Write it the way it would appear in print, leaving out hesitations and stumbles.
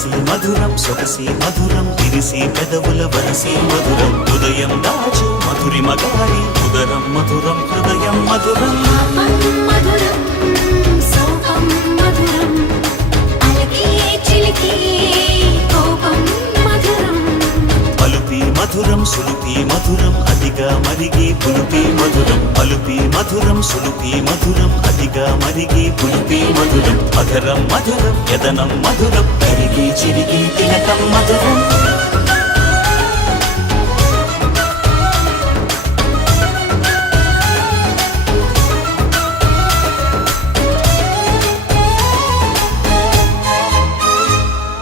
మనసి మధురం సొగసి మధురం విరిసి పెదవుల వరసి మధురం హృదయం దాచు మధురి మగారి ఉదరం మధురం హృదయం మధురం మధురం సోపం మధురం అలకి చిలికి కోపం మధురం పలుపి మధురం సులుపి మధురం అదిగా మరిగి పులుపి మధురం పలుపి మధురం సులుపి మధురం అదిగా మరిగి పులుపి మధురం అధరం మధురం యదనం మధురం కరిగి చిరిగి తినకం మధురం